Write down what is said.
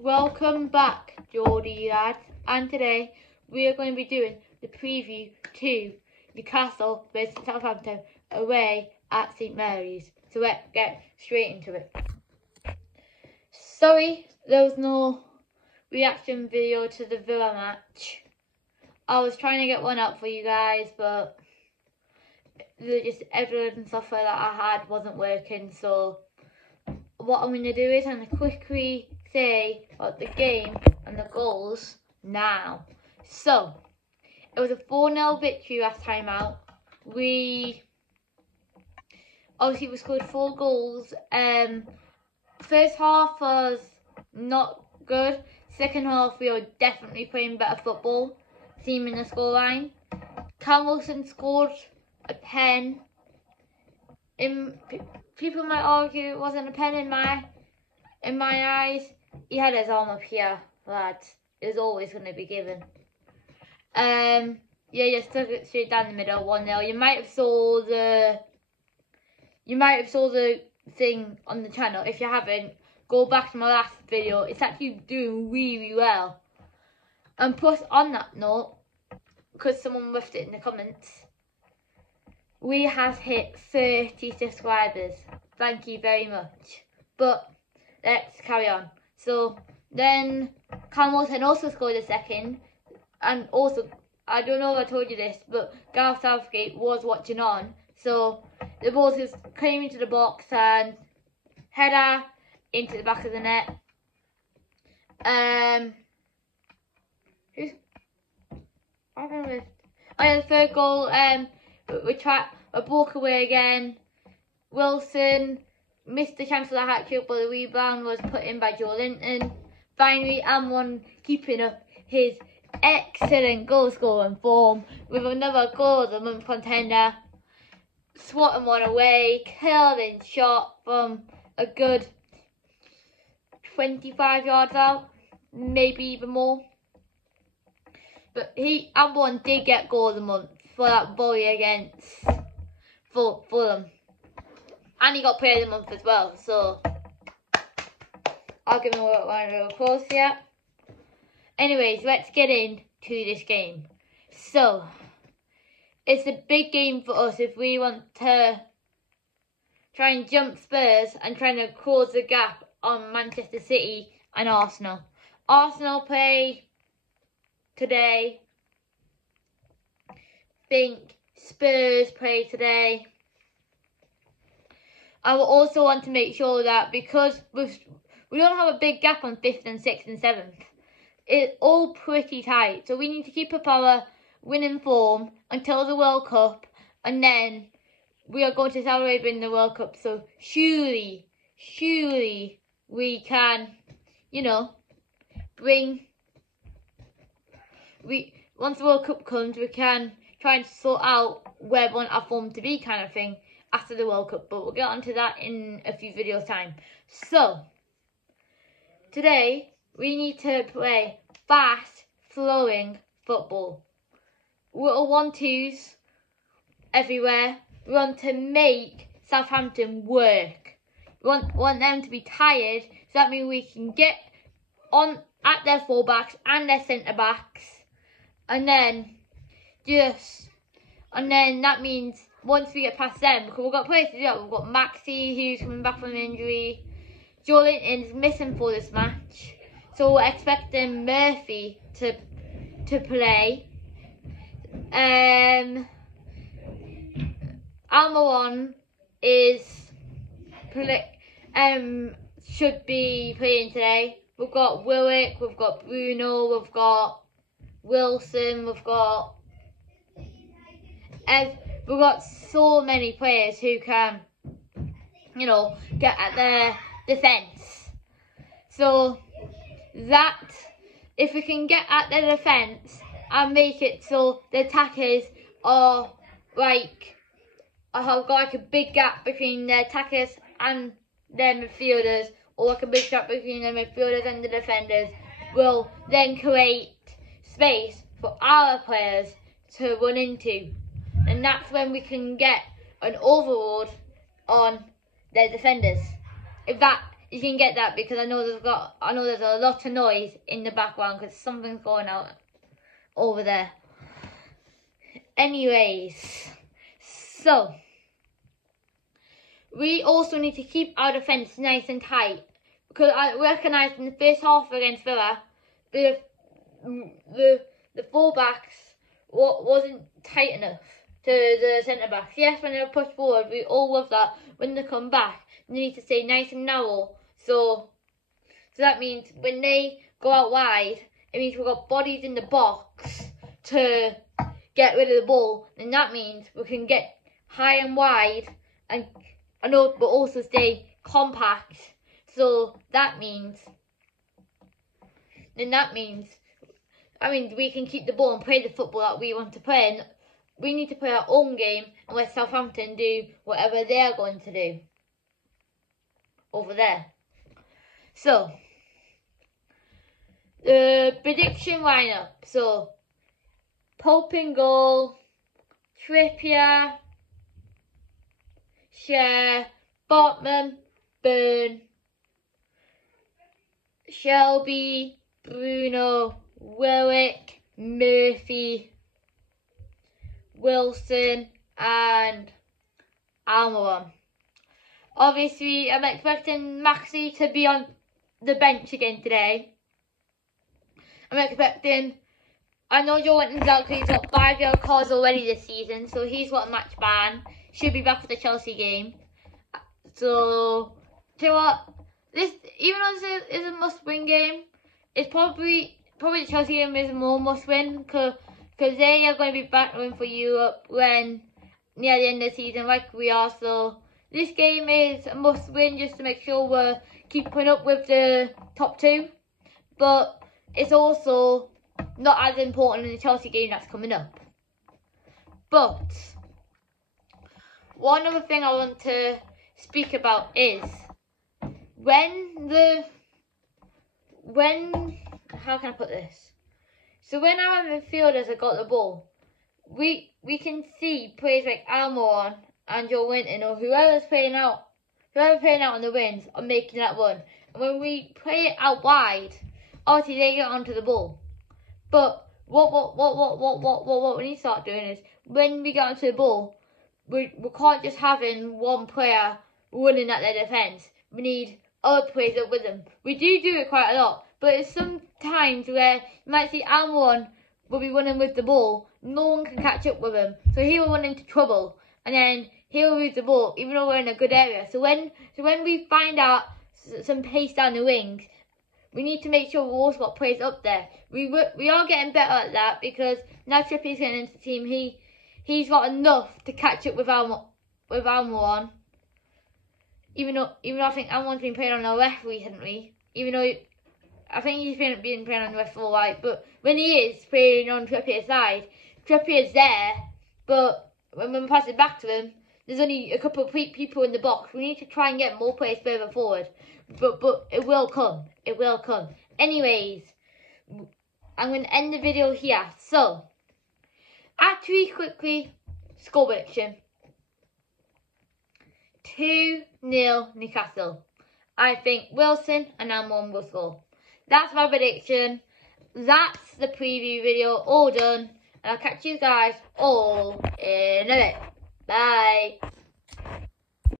Welcome back, Geordie lads, and today we are going to be doing the preview to Newcastle vs Southampton away at St Mary's. So let's get straight into it. Sorry there was no reaction video to the Villa match. I was trying to get one up for you guys, but the editing software that I had wasn't working. So what I'm going to do is I'm going to quickly say about the game and the goals now. So it was a 4-0 victory last time out. We scored 4 goals. First half was not good. Second half we were definitely playing better football. Seeing the scoreline, Callum Wilson scored a pen. People might argue it wasn't a pen in my eyes. He had his arm up here, lads. It was always going to be given. Yeah, just took it straight down the middle, 1-0. You might have saw the thing on the channel. If you haven't, go back to my last video. It's actually doing really well. And plus, on that note, because someone left it in the comments, we have hit 30 subscribers. Thank you very much. But let's carry on. So then Callum Wilson also scored a second. And also, I don't know if I told you this, but Gareth Southgate was watching on. So the ball just came into the box and header into the back of the net. The third goal, we tried a broke away again. Wilson missed the chance for the hat-trick, but the rebound was put in by Joe Linton. Finally, Amon keeping up his excellent goal-scoring form with another goal of the month contender. Swatting one away, curling shot from a good 25 yards out, maybe even more. But Amon did get goal of the month for that volley against Fulham. And he got player of the month as well, so I'll give him a round of applause here. Anyways, let's get into this game. So, it's a big game for us if we want to try and jump Spurs and trying to close the gap on Manchester City and Arsenal. Arsenal play today. Think Spurs play today. I will also want to make sure that because we don't have a big gap on 5th and 6th and 7th, it's all pretty tight. So we need to keep up our winning form until the World Cup, and then we are going to Saudi Arabia in the World Cup. So surely we can, once the World Cup comes, we can try and sort out where we want our form to be, kind of thing, after the World Cup. But we'll get onto that in a few videos time. So today we need to play fast flowing football. Little 1-2s everywhere. We want to make Southampton work. We want them to be tired, so that means we can get on at their fullbacks and their centre backs, and then that means once we get past them, because we've got players to do that. We've got Maxi, who's coming back from injury. Joe Linton's missing for this match, so we're expecting Murphy to play. Almiron should be playing today. We've got Willock, we've got Bruno, we've got Wilson, we've got so many players who can, get at their defence. So that, if we can get at their defence and make it so the attackers have got a big gap between their attackers and their midfielders, or a big gap between the midfielders and the defenders, will then create space for our players to run into. And that's when we can get an overload on their defenders. If that you can get that because I know there's a lot of noise in the background because something's going out over there. Anyways, so we also need to keep our defence nice and tight because I recognise in the first half against Villa, the full-backs wasn't tight enough to the centre-backs. Yes, when they were pushed forward, we all love that. When they come back, they need to stay nice and narrow. So that means when they go out wide, it means we've got bodies in the box to get rid of the ball. And that means we can get high and wide but also stay compact. So that means we can keep the ball and play the football that we want to play. And we need to play our own game and let Southampton do whatever they're going to do over there. So, the prediction lineup. So, Pope in goal, Trippier, Cher, Botman, Burn, Shelby, Bruno, Willock, Murphy, Wilson and Almiron. Obviously, I'm expecting Maxi to be on the bench again today. I know Joe Winton's out because he's got 5 yellow cards already this season, so he's got a match ban. Should be back for the Chelsea game. So, tell you what, even though this is a must-win game, it's probably the Chelsea game is more must-win because they are going to be battling for Europe when near the end of the season, like we are. So this game is a must-win just to make sure we're keeping up with the top 2. But it's also not as important in the Chelsea game that's coming up. But one other thing I want to speak about is how can I put this? So when our midfielders have got the ball, we can see players like Almiron and Joe Winton or whoever's playing out on the wings are making that run. And when we play it out wide, obviously they get onto the ball. But what we need to start doing is when we get onto the ball, we can't just having one player running at their defence. We need other players up with them. We do it quite a lot, but it's some times where you might see Almiron will be running with the ball. No one can catch up with him, so he will run into trouble, and then he'll lose the ball, even though we're in a good area. So when we find out some pace down the wings, we need to make sure we've also got players up there. We are getting better at that because now Trippier's getting into the team. He's got enough to catch up with Almiron. Even though I think Almiron's been playing on the left recently. Even though I think he's been playing on the left or right. But when he is playing on Trippier's side, Trippier's there. But when we pass it back to him, there's only a couple of people in the box. We need to try and get more players further forward. But it will come. It will come. Anyways, I'm going to end the video here. So, actually quickly, score prediction. 2-0 Newcastle. I think Wilson and Almiron will score. That's my prediction. That's the preview video all done. And I'll catch you guys all in a bit. Bye.